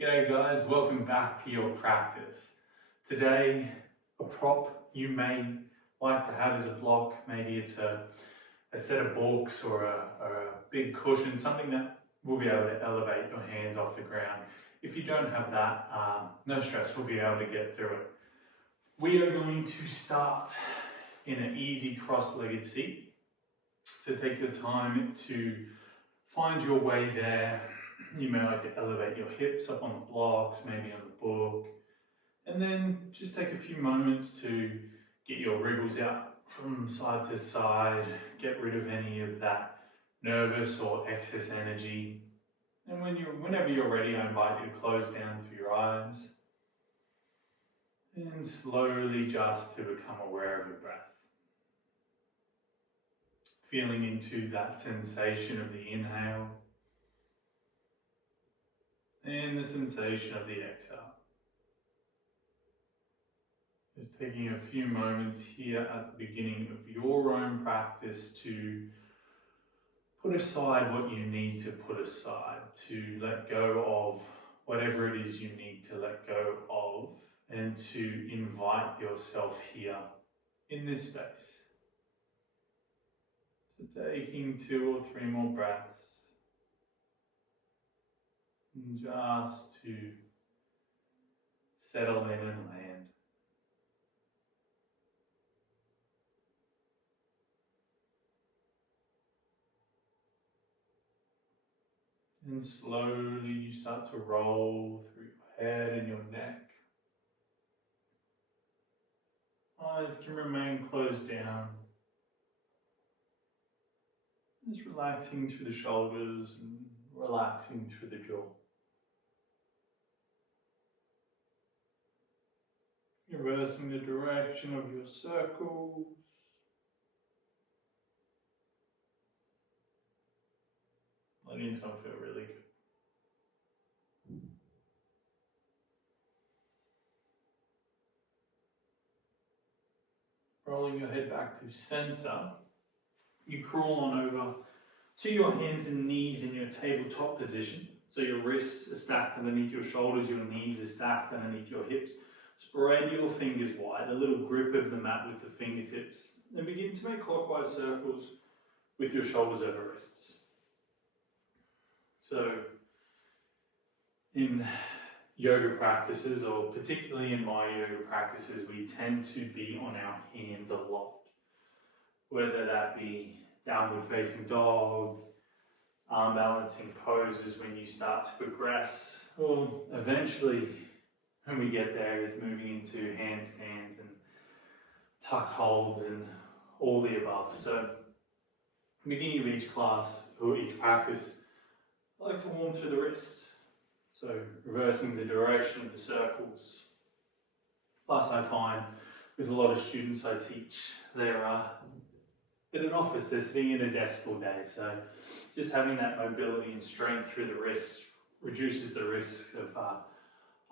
G'day guys, welcome back to your practice. Today, a prop you may like to have as a block, maybe it's a set of books or a big cushion, something that will be able to elevate your hands off the ground. If you don't have that, no stress, we'll be able to get through it. We are going to start in an easy cross-legged seat. So take your time to find your way there. You may like to elevate your hips up on the blocks, maybe on the book, and then just take a few moments to get your wriggles out from side to side, get rid of any of that nervous or excess energy. And whenever you're ready, I invite you to close down through your eyes and slowly just to become aware of your breath. Feeling into that sensation of the inhale and the sensation of the exhale. Just taking a few moments here at the beginning of your own practice to put aside what you need to put aside, to let go of whatever it is you need to let go of, and to invite yourself here in this space. So taking 2 or 3 more breaths, and just to settle in and land. And slowly you start to roll through your head and your neck. Eyes can remain closed down. Just relaxing through the shoulders and relaxing through the jaw. Reversing the direction of your circles. Letting some feel really good. Rolling your head back to center. You crawl on over to your hands and knees in your tabletop position. So your wrists are stacked underneath your shoulders, your knees are stacked underneath your hips. Spread your fingers wide, a little grip of the mat with the fingertips. Then begin to make clockwise circles with your shoulders over wrists. So in yoga practices, or particularly in my yoga practices, we tend to be on our hands a lot. Whether that be downward facing dog, arm balancing poses when you start to progress, or eventually when we get there is moving into handstands and tuck holds and all the above. So beginning of each class or each practice, I like to warm through the wrists. So reversing the direction of the circles. Plus I find with a lot of students I teach, they're in an office, they're sitting at a desk all day. So just having that mobility and strength through the wrists reduces the risk of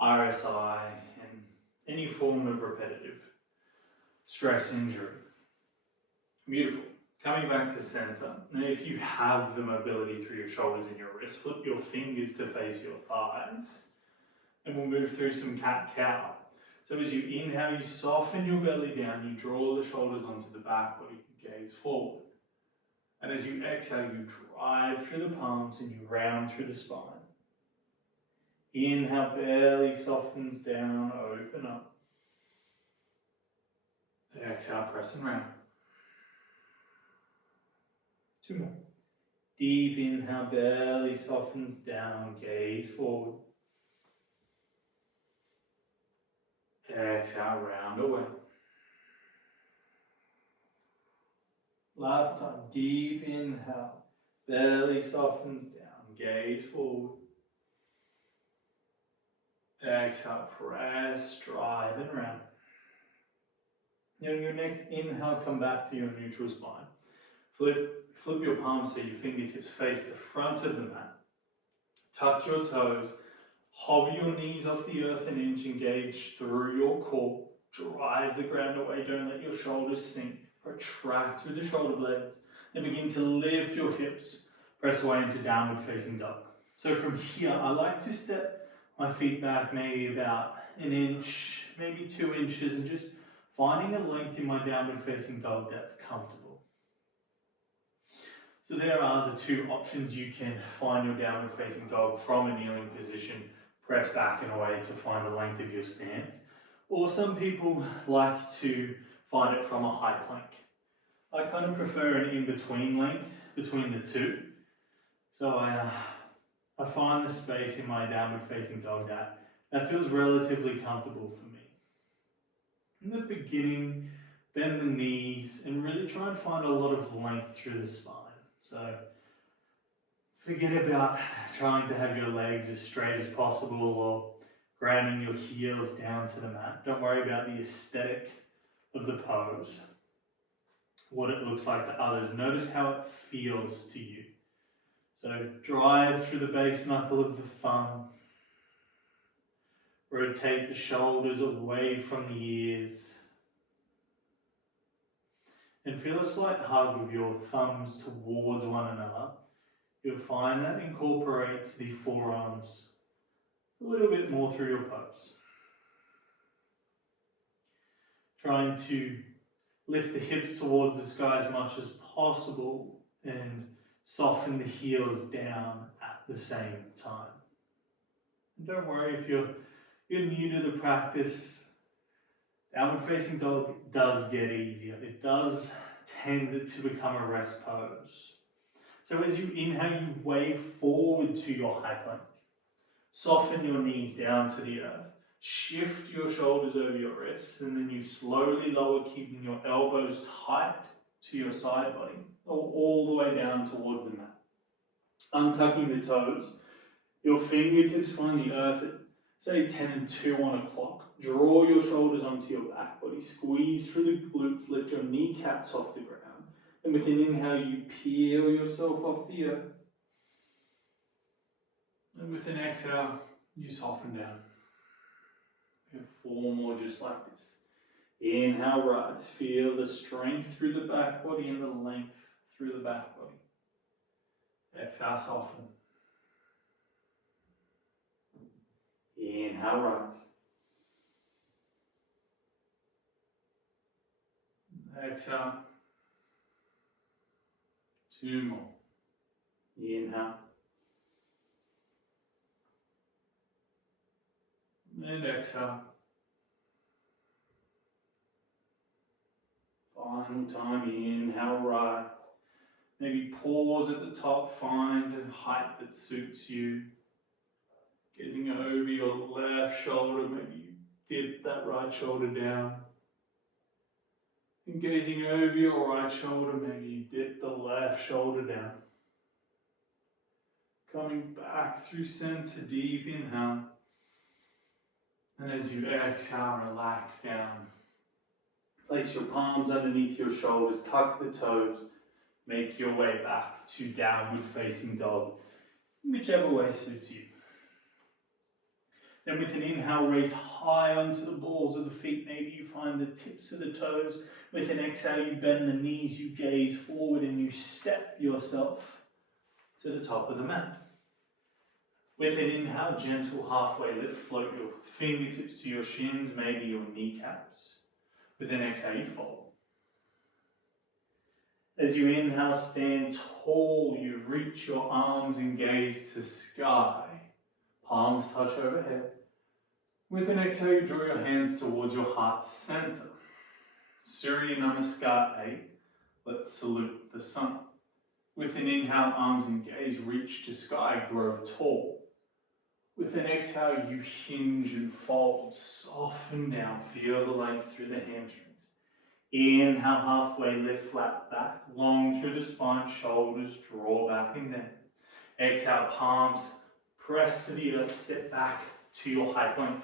RSI and any form of repetitive stress injury. Beautiful. Coming back to center. Now if you have the mobility through your shoulders and your wrists, flip your fingers to face your thighs. And we'll move through some cat-cow. So as you inhale, you soften your belly down, you draw the shoulders onto the back body, gaze forward. And as you exhale, you drive through the palms and you round through the spine. Inhale, belly softens down, open up. Exhale, press and round. 2 more. Deep inhale, belly softens down, gaze forward. Exhale, round away. Last time, deep inhale, belly softens down, gaze forward. Exhale, press, drive and round. Now in your next inhale, come back to your neutral spine. Flip your palms so your fingertips face the front of the mat. Tuck your toes, hover your knees off the earth an inch, engage through your core. Drive the ground away, don't let your shoulders sink. Protract through the shoulder blades. Then begin to lift your hips. Press away into downward facing dog. So from here, I like to step my feet back maybe about an inch, maybe 2 inches, and just finding a length in my downward facing dog that's comfortable. So there are the two options. You can find your downward facing dog from a kneeling position, press back and away to find the length of your stance. Or some people like to find it from a high plank. I kind of prefer an in-between length between the two. So I find the space in my downward facing dog that feels relatively comfortable for me. In the beginning, bend the knees and really try and find a lot of length through the spine. So forget about trying to have your legs as straight as possible or grounding your heels down to the mat. Don't worry about the aesthetic of the pose, what it looks like to others. Notice how it feels to you. So drive through the base knuckle of the thumb. Rotate the shoulders away from the ears. And feel a slight hug of your thumbs towards one another. You'll find that incorporates the forearms a little bit more through your pose. Trying to lift the hips towards the sky as much as possible and soften the heels down at the same time. And don't worry if you're new to the practice, downward facing dog does get easier. It does tend to become a rest pose. So as you inhale, you wave forward to your high plank. Soften your knees down to the earth. Shift your shoulders over your wrists, and then you slowly lower, keeping your elbows tight to your side body, or all the way down towards the mat. Untucking the toes, your fingertips find the earth at, say, 10 and 2 on a clock. Draw your shoulders onto your back body, squeeze through the glutes, lift your kneecaps off the ground. And with an inhale, you peel yourself off the earth. And with an exhale, you soften down. We have 4 more just like this. Inhale, rise. Feel the strength through the back body and the length through the back body. Exhale, soften. Inhale, rise. Exhale. 2 more. Inhale. And exhale. Final time, inhale, rise. Maybe pause at the top, find a height that suits you. Gazing over your left shoulder, maybe you dip that right shoulder down. And gazing over your right shoulder, maybe you dip the left shoulder down. Coming back through center, deep inhale. And as you exhale, relax down. Place your palms underneath your shoulders, tuck the toes, make your way back to downward facing dog, whichever way suits you. Then with an inhale, raise high onto the balls of the feet. Maybe you find the tips of the toes. With an exhale, you bend the knees, you gaze forward and you step yourself to the top of the mat. With an inhale, gentle halfway lift, float your fingertips to your shins, maybe your kneecaps. With an exhale, you fold. As you inhale, stand tall, you reach your arms and gaze to sky. Palms touch overhead. With an exhale, you draw your hands towards your heart center. Surya Namaskar 8. Let's salute the sun. With an inhale, arms and gaze reach to sky, grow tall. With an exhale, you hinge and fold, soften down, feel the length through the hamstrings. Inhale, halfway lift, flat back, long through the spine, shoulders draw back and down. Exhale, palms press to the earth, step back to your high plank.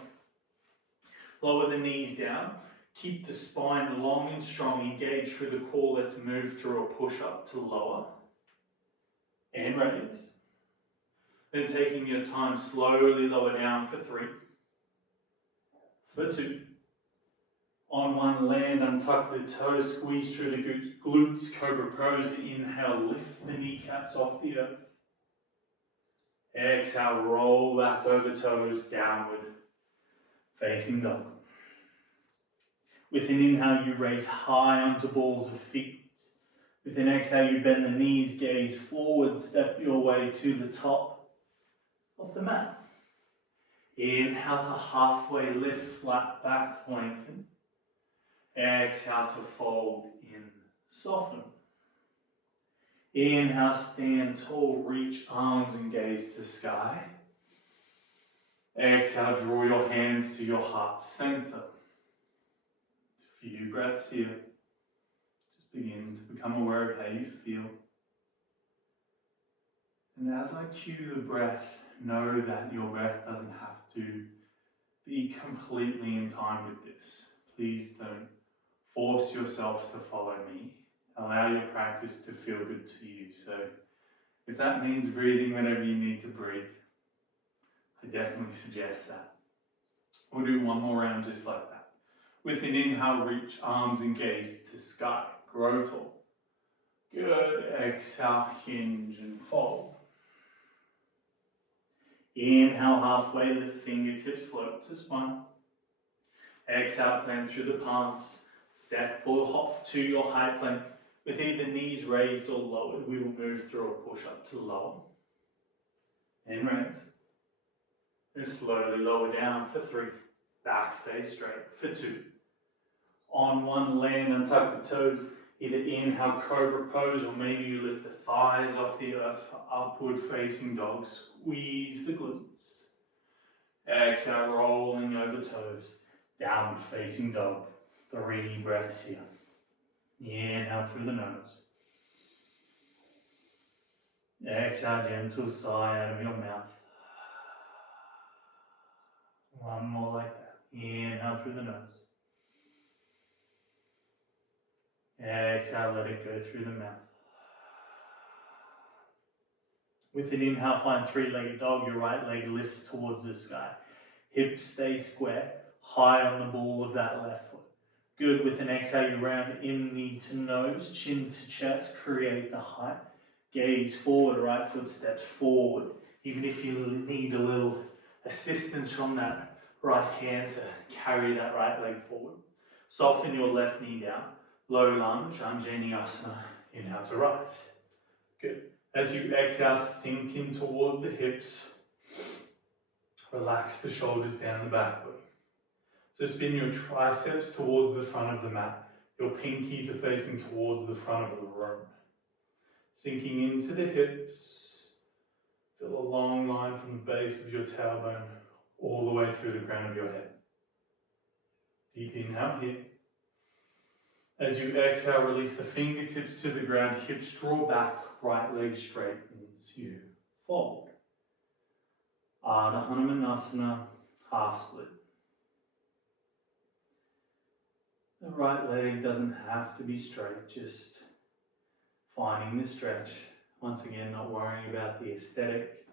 Lower the knees down, keep the spine long and strong, engage through the core. Let's move through a push-up to lower and raise. Then taking your time, slowly lower down for 3, for 2. On 1, land, untuck the toes, squeeze through the glutes, cobra pose. Inhale, lift the kneecaps off the earth. Exhale, roll back over toes, downward facing dog. With an inhale, you raise high onto balls of feet. With an exhale, you bend the knees, gaze forward, step your way to the top of the mat. Inhale to halfway lift, flat back, lengthen. Exhale to fold in, soften. Inhale, stand tall, reach arms and gaze to sky. Exhale, draw your hands to your heart center. A few breaths here. Just begin to become aware of how you feel. And as I cue the breath, know that your breath doesn't have to be completely in time with this. Please don't force yourself to follow me. Allow your practice to feel good to you. So if that means breathing whenever you need to breathe, I definitely suggest that. We'll do one more round just like that. With an inhale, reach arms and gaze to sky. Grow tall. Good. Exhale, hinge and fold. Inhale, halfway lift, fingertips float to spine. Exhale, plant through the palms. Step or hop to your high plank. With either knees raised or lowered, we will move through a push-up to lower. And raise. And slowly lower down for 3. Back stay straight for 2. On 1, land and tuck the toes. Either inhale, cobra pose, or maybe you lift the thighs off the earth for upward facing dog. Squeeze the glutes. Exhale, rolling over toes. Downward facing dog. 3 breaths here. Inhale through the nose. Exhale, gentle sigh out of your mouth. One more like that. Inhale through the nose. Exhale, let it go through the mouth. With an inhale, find 3-legged dog. Your right leg lifts towards the sky. Hips stay square, high on the ball of that left foot. Good. With an exhale, you round in, knee to nose, chin to chest, create the height. Gaze forward, right foot steps forward. Even if you need a little assistance from that right hand to carry that right leg forward. Soften your left knee down. Low lunge, Anjaneyasana, inhale to rise. Good. As you exhale, sink in toward the hips. Relax the shoulders down the back body. So spin your triceps towards the front of the mat. Your pinkies are facing towards the front of the room. Sinking into the hips. Feel a long line from the base of your tailbone all the way through the crown of your head. Deep inhale here. As you exhale, release the fingertips to the ground, hips draw back, right leg straightens, you fold. Ardha Hanumanasana, half split. The right leg doesn't have to be straight, just finding the stretch. Once again, not worrying about the aesthetic,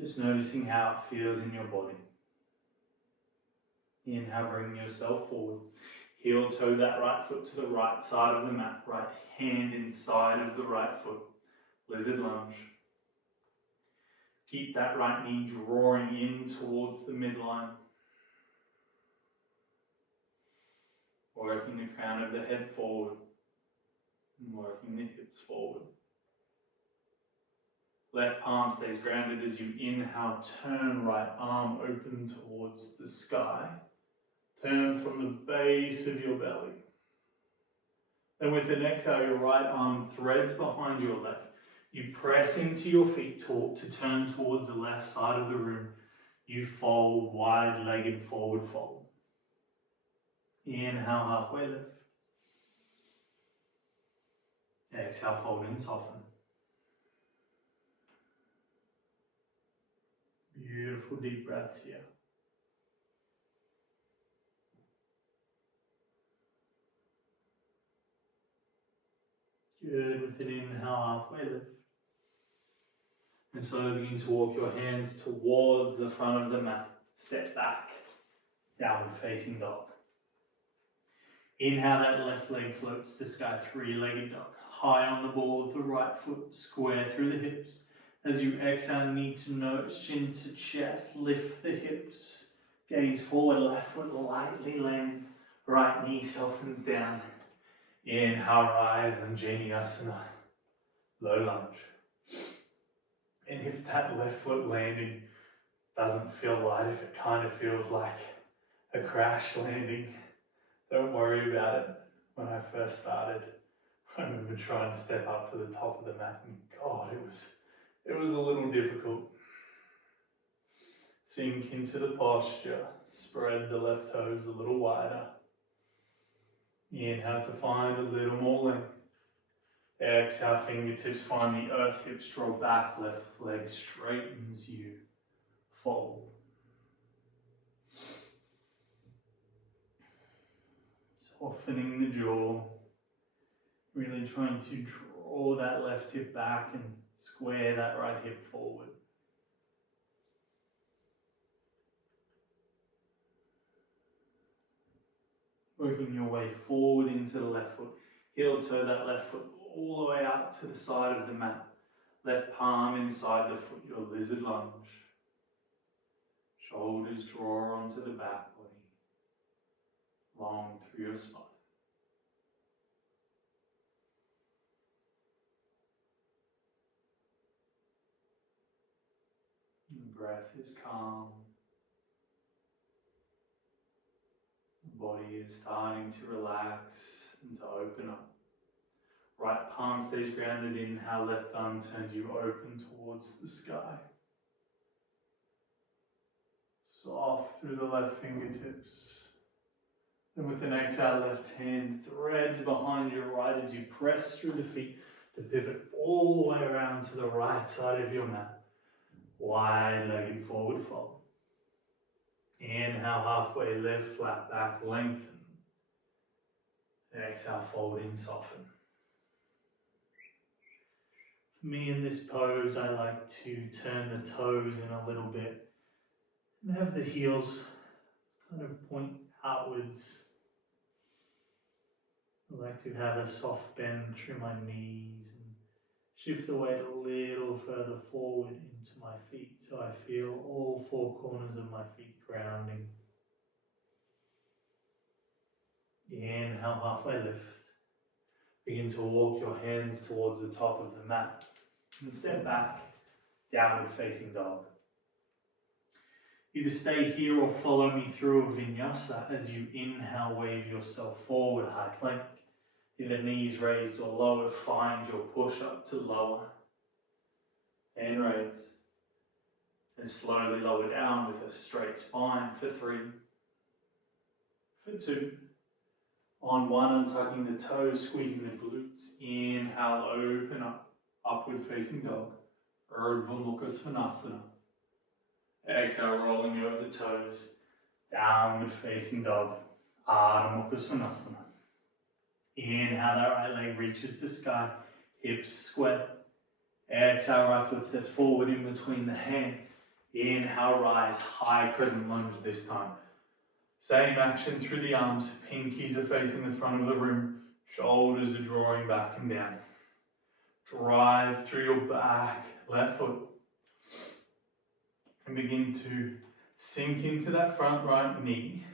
just noticing how it feels in your body. Inhale, bring yourself forward. Heel toe that right foot to the right side of the mat, right hand inside of the right foot. Lizard lunge. Keep that right knee drawing in towards the midline. Working the crown of the head forward. And working the hips forward. Left palm stays grounded as you inhale, turn right arm open towards the sky. Turn from the base of your belly. Then with an exhale, your right arm threads behind your left. You press into your feet to turn towards the left side of the room. You fold, wide-legged forward fold. Inhale, halfway lift. Exhale, fold and soften. Beautiful deep breaths here. Good. With an inhale, halfway lift. And slowly begin to walk your hands towards the front of the mat. Step back. Downward facing dog. Inhale, that left leg floats to sky, 3-legged dog. High on the ball of the right foot, square through the hips. As you exhale, knee to nose, chin to chest, lift the hips, gaze forward, left foot lightly lands, right knee softens down. Inhale, rise, Anjaneyasana, low lunge. And if that left foot landing doesn't feel right, if it kind of feels like a crash landing, don't worry about it. When I first started, I remember trying to step up to the top of the mat and God, it was a little difficult. Sink into the posture, spread the left toes a little wider. Inhale to find a little more length. Exhale, fingertips find the earth, hips draw back, left leg straightens you, fold. Softening the jaw, really trying to draw that left hip back and square that right hip forward. Working your way forward into the left foot. Heel toe that left foot all the way out to the side of the mat. Left palm inside the foot, your lizard lunge. Shoulders draw onto the back body. Long through your spine. The breath is calm. The body is starting to relax and to open up. Right palm stays grounded, inhale, left arm turns you open towards the sky. Soft through the left fingertips. Then with an exhale, left hand threads behind your right as you press through the feet to pivot all the way around to the right side of your mat. Wide-legged forward fold. Inhale, halfway lift, flat back, lengthen. Exhale, fold in, soften. For me in this pose, I like to turn the toes in a little bit and have the heels kind of point outwards. I like to have a soft bend through my knees and shift the weight a little further forward into my feet so I feel all four corners of my feet grounding. Inhale, halfway lift. Begin to walk your hands towards the top of the mat and step back, downward facing dog. Either stay here or follow me through a vinyasa as you inhale, wave yourself forward, high plank. Either knees raised or lowered, find your push up to lower and raise. And slowly lower down with a straight spine for 3, for 2. On 1, untucking the toes, squeezing the glutes. Inhale, open up, upward facing dog. Urdhva Mukha Svanasana. Exhale, rolling over the toes. Downward facing dog. Ardha Mukha Svanasana. Inhale, that right leg reaches the sky. Hips square. Exhale, right foot steps forward in between the hands. Inhale, rise, high crescent lunge this time. Same action through the arms, pinkies are facing the front of the room, shoulders are drawing back and down. Drive through your back, left foot. And begin to sink into that front right knee.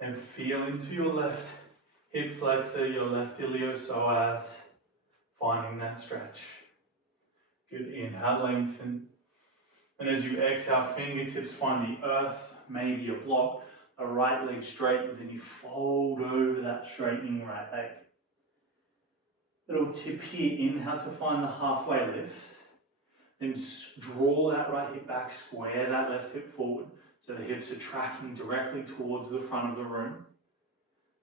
And feel into your left hip flexor, your left iliopsoas, finding that stretch. Good, inhale, lengthen. And as you exhale, fingertips find the earth, maybe a block, the right leg straightens and you fold over that straightening right leg. Little tip here, inhale to find the halfway lift. Then draw that right hip back, square that left hip forward so the hips are tracking directly towards the front of the room.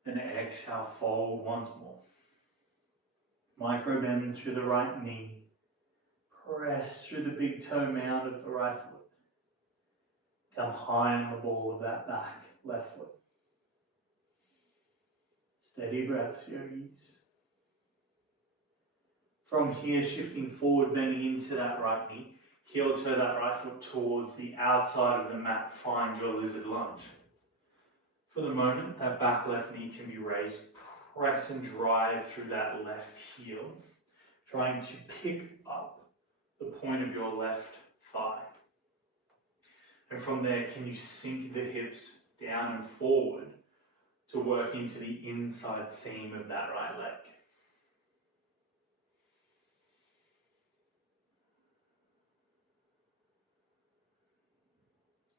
Then exhale, fold once more. Micro bend through the right knee. Press through the big toe mound of the right foot. Come high on the ball of that back, left foot. Steady breaths, yogis. From here, shifting forward, bending into that right knee. Heel toe that right foot towards the outside of the mat. Find your lizard lunge. For the moment, that back left knee can be raised. Press and drive through that left heel. Trying to pick up the point of your left thigh. And from there, can you sink the hips down and forward to work into the inside seam of that right leg?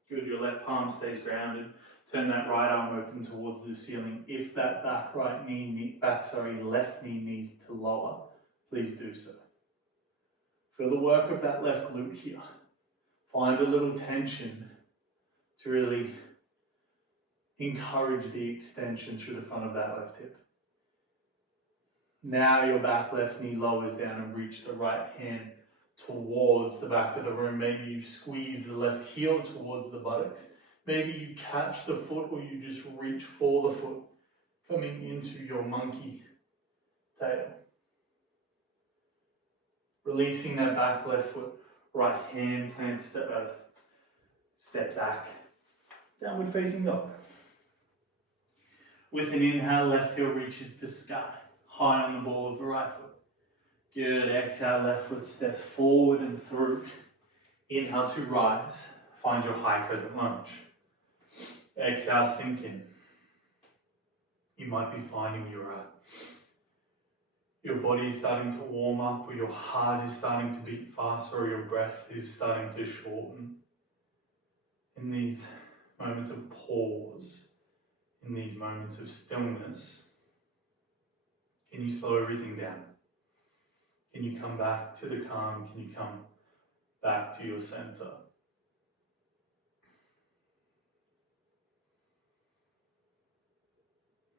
Good, your left palm stays grounded. Turn that right arm open towards the ceiling. If that left knee needs to lower, please do so. Feel the work of that left glute here. Find a little tension to really encourage the extension through the front of that left hip. Now your back left knee lowers down and reach the right hand towards the back of the room. Maybe you squeeze the left heel towards the buttocks. Maybe you catch the foot or you just reach for the foot, coming into your monkey tail. Releasing that back left foot, right hand plants to earth. Step back, downward facing dog. With an inhale, left heel reaches to sky, high on the ball of the right foot. Good, exhale, left foot steps forward and through. Inhale to rise, find your high crescent lunge. Exhale, sink in. You might be finding your body is starting to warm up, or your heart is starting to beat faster, or your breath is starting to shorten. In these moments of pause, in these moments of stillness, can you slow everything down? Can you come back to the calm? Can you come back to your center?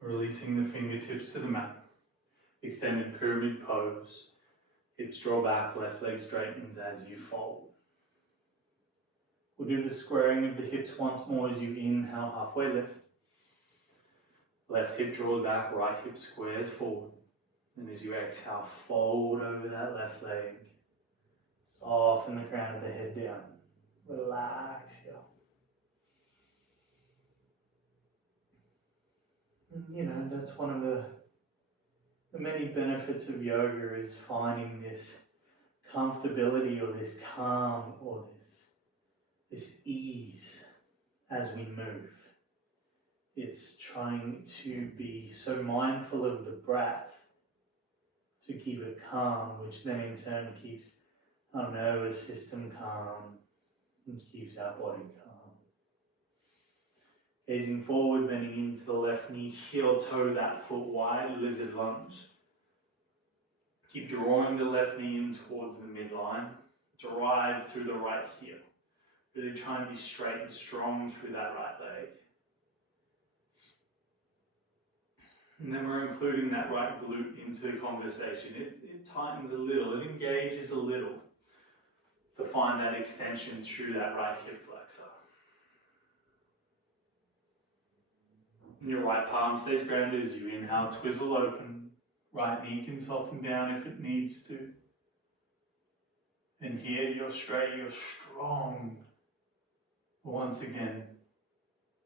Releasing the fingertips to the mat. Extended pyramid pose. Hips draw back, left leg straightens as you fold. We'll do the squaring of the hips once more as you inhale, halfway lift. Left hip draws back, right hip squares forward. And as you exhale, fold over that left leg. Soften the crown of the head down. Relax here. You know, that's one of the many benefits of yoga, is finding this comfortability or this calm or this ease as we move. It's trying to be so mindful of the breath to keep it calm, which then in turn keeps our nervous system calm and keeps our body calm. Gazing forward, bending into the left knee, heel toe that foot wide, lizard lunge. Keep drawing the left knee in towards the midline. Drive through the right heel. Really try and be straight and strong through that right leg. And then we're including that right glute into the conversation. It tightens a little, it engages a little to find that extension through that right hip flexor. And your right palm stays grounded as you inhale, twizzle open. Right knee can soften down if it needs to. And here you're straight, you're strong. Once again,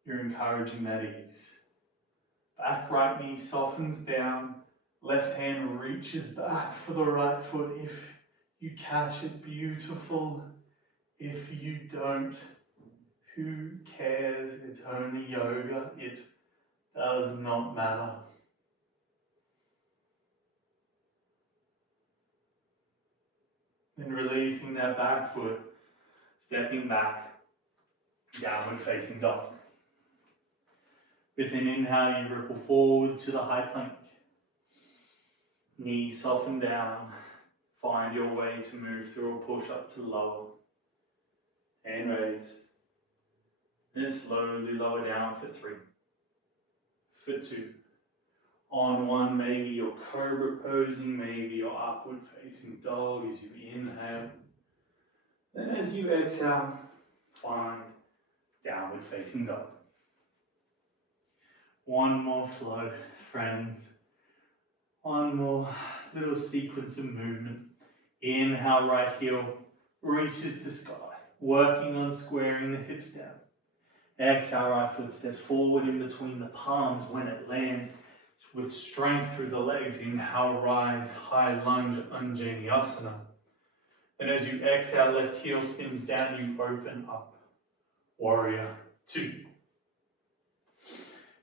you're encouraging that ease. Back right knee softens down. Left hand reaches back for the right foot. If you catch it, beautiful. If you don't, who cares? It's only yoga. It does not matter. And releasing that back foot, stepping back, downward facing dog. With an inhale, you ripple forward to the high plank. Knees soften down. Find your way to move through a push up to lower. And raise. And slowly lower down for 3. For 2. On 1, maybe you're cobra posing, maybe you're upward facing dog as you inhale. Then as you exhale, find downward facing dog. One more flow, friends. One more little sequence of movement. Inhale, right heel reaches to sky, working on squaring the hips down. Exhale, right foot steps forward in between the palms when it lands with strength through the legs. Inhale, rise, high lunge, Anjaneyasana. And as you exhale, left heel spins down, you open up. Warrior 2.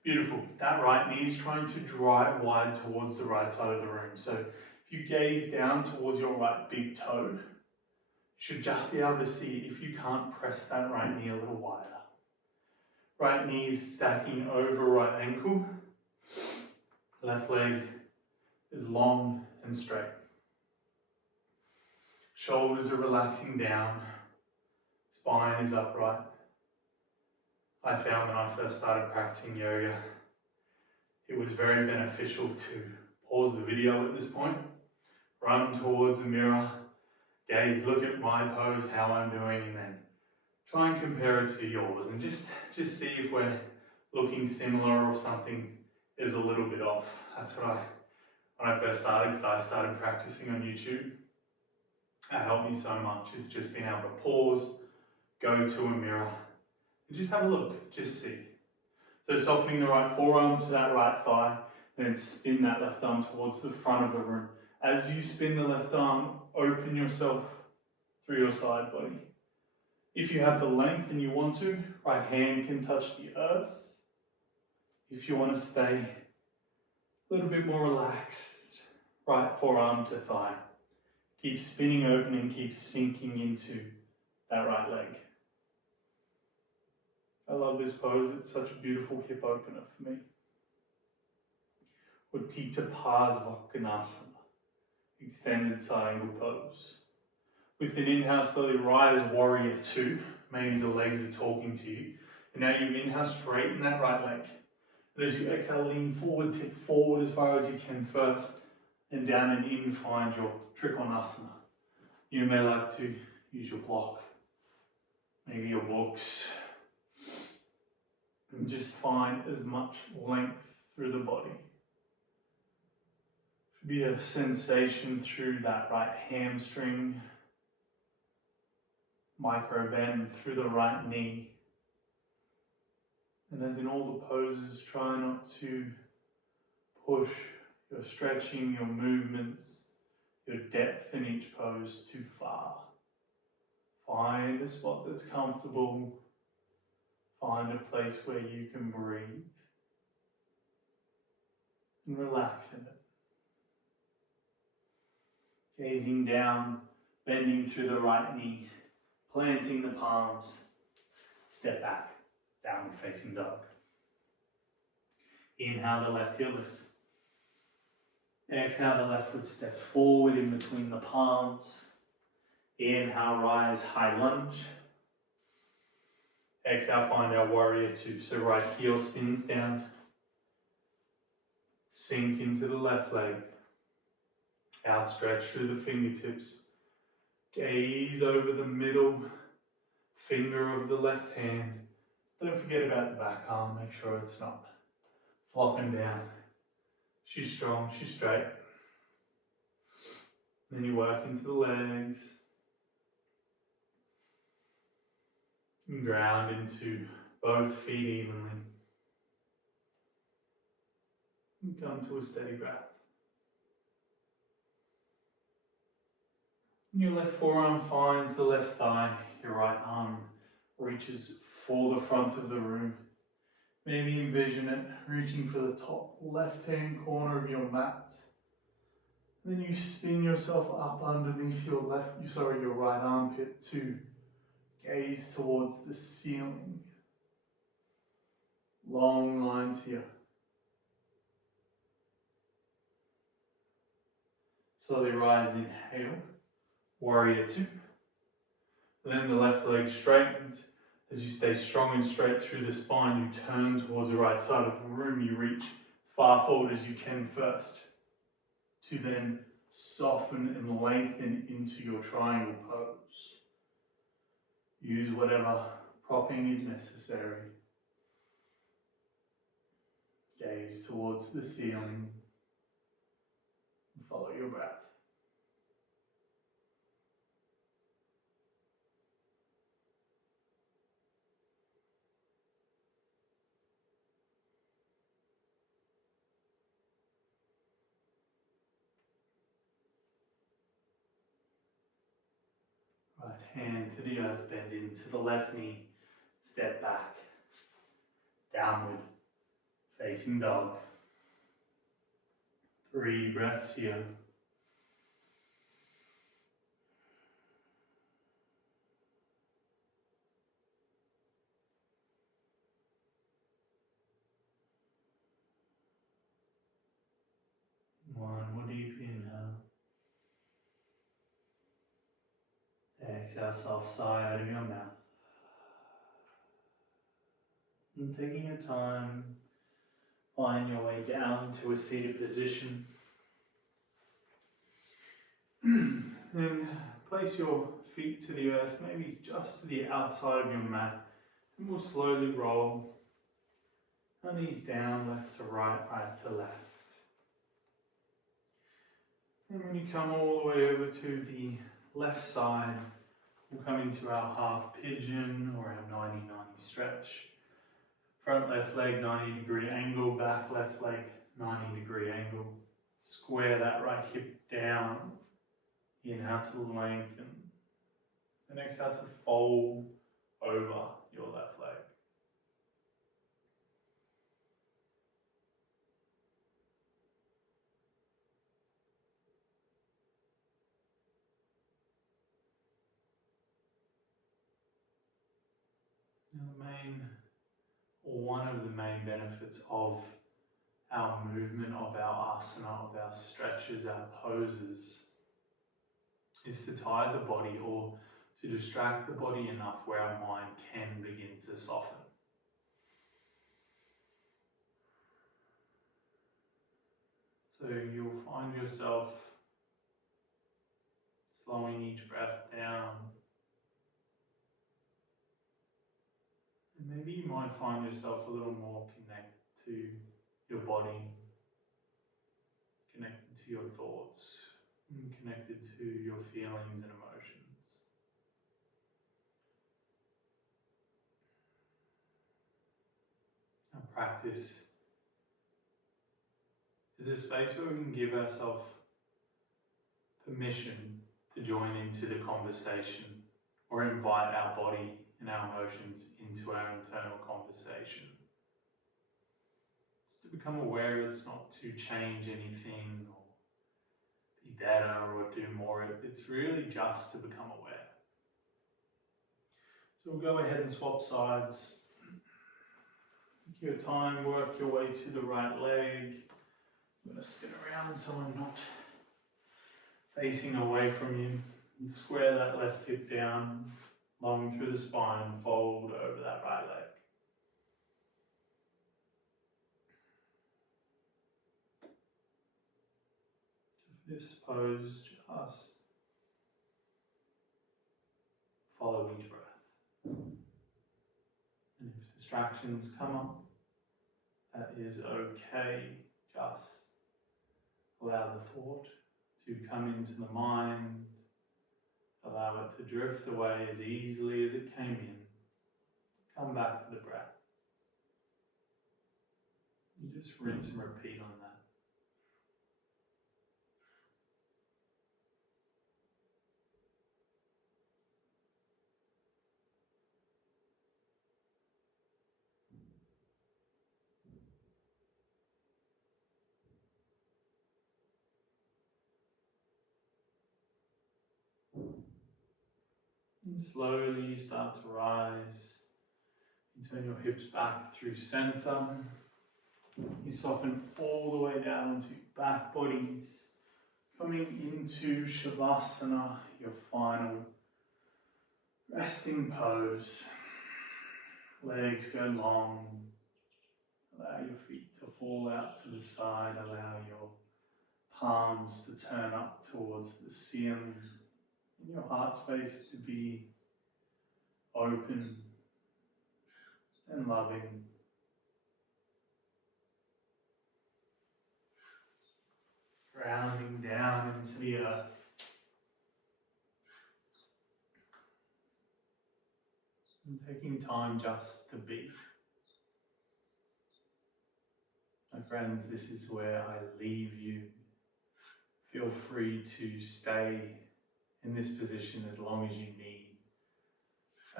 Beautiful. That right knee is trying to drive wide towards the right side of the room. So if you gaze down towards your right big toe, you should just be able to see if you can't press that right knee a little wider. Right knee is stacking over right ankle. Left leg is long and straight. Shoulders are relaxing down. Spine is upright. I found when I first started practicing yoga, it was very beneficial to pause the video at this point, run towards the mirror, gaze, look at my pose, how I'm doing, and then try and compare it to yours and just see if we're looking similar or something is a little bit off. That's what when I first started, because I started practicing on YouTube, it helped me so much. It's just being able to pause, go to a mirror, and just have a look, just see. So softening the right forearm to that right thigh, then spin that left arm towards the front of the room. As you spin the left arm, open yourself through your side body. If you have the length and you want to, right hand can touch the earth. If you want to stay a little bit more relaxed, right forearm to thigh. Keep spinning open and keep sinking into that right leg. I love this pose, it's such a beautiful hip opener for me. Uttita Parsvakonasana, extended triangle pose. With an inhale, slowly rise, warrior 2. Maybe the legs are talking to you. And now you inhale, straighten that right leg. And as you exhale, lean forward, tip forward as far as you can first. And down and in, find your Trikonasana. You may like to use your block, maybe your books. And just find as much length through the body. Should be a sensation through that right hamstring, micro bend through the right knee. And as in all the poses, try not to push your stretching, your movements, your depth in each pose too far. Find a spot that's comfortable. Find a place where you can breathe and relax in it. Gazing down, bending through the right knee, planting the palms, step back, downward facing dog. Inhale, the left heel lifts. Exhale, the left foot steps forward in between the palms. Inhale, rise, high lunge. Exhale, find our warrior 2. So right heel spins down. Sink into the left leg. Outstretch through the fingertips. Gaze over the middle finger of the left hand. Don't forget about the back arm. Make sure it's not flopping down. She's strong, she's straight. Then you work into the legs. And ground into both feet evenly. And come to a steady breath. Your left forearm finds the left thigh. Your right arm reaches for the front of the room. Maybe envision it reaching for the top left-hand corner of your mat. Then you spin yourself up underneath your right armpit to gaze towards the ceiling. Long lines here. Slowly rise, inhale, warrior 2. Then the left leg straightens. As you stay strong and straight through the spine, you turn towards the right side of the room. You reach far forward as you can first, to then soften and lengthen into your triangle pose. Use whatever propping is necessary. Gaze towards the ceiling and follow your breath. hand to the earth, bend into the left knee, step back, downward facing dog. 3 breaths here. One more deep inhale. Exhale, soft sigh out of your mouth. And taking your time, find your way down to a seated position. And place your feet to the earth, maybe just to the outside of your mat. And we'll slowly roll our knees down, left to right, right to left. And when you come all the way over to the left side, we'll come into our half pigeon or our 90-90 stretch. Front left leg 90-degree angle, back left leg 90-degree angle. Square that right hip down. Inhale to lengthen. Then exhale to fold over your left leg. One of the main benefits of our movement, of our asana, of our stretches, our poses, is to tire the body or to distract the body enough where our mind can begin to soften. So you'll find yourself slowing each breath down. And maybe you might find yourself a little more connected to your body, connected to your thoughts, and connected to your feelings and emotions. Our practice is a space where we can give ourselves permission to join into the conversation or invite our body and our emotions into our internal conversation. It's to become aware. It's not to change anything or be better or do more. It's really just to become aware. So we'll go ahead and swap sides. Take your time, work your way to the right leg. I'm going to spin around so I'm not facing away from you. And square that left hip down, long through the spine, fold over that right leg. So for this pose, just follow each breath. And if distractions come up, that is okay. Just allow the thought to come into the mind. Allow it to drift away as easily as it came in. Come back to the breath. And just rinse and repeat on that. And slowly you start to rise. You turn your hips back through center. You soften all the way down into your back bodies. Coming into Shavasana, your final resting pose. Legs go long. Allow your feet to fall out to the side. Allow your palms to turn up towards the ceiling. And your heart space to be open and loving. Grounding down into the earth. And taking time just to be. My friends, this is where I leave you. Feel free to stay in this position as long as you need.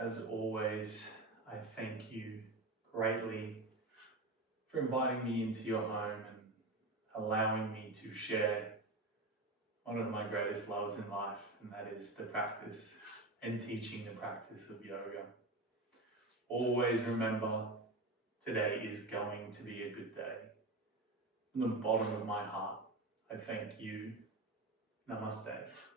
As always, I thank you greatly for inviting me into your home and allowing me to share one of my greatest loves in life, and that is the practice and teaching the practice of yoga. Always remember, today is going to be a good day. From the bottom of my heart, I thank you. Namaste.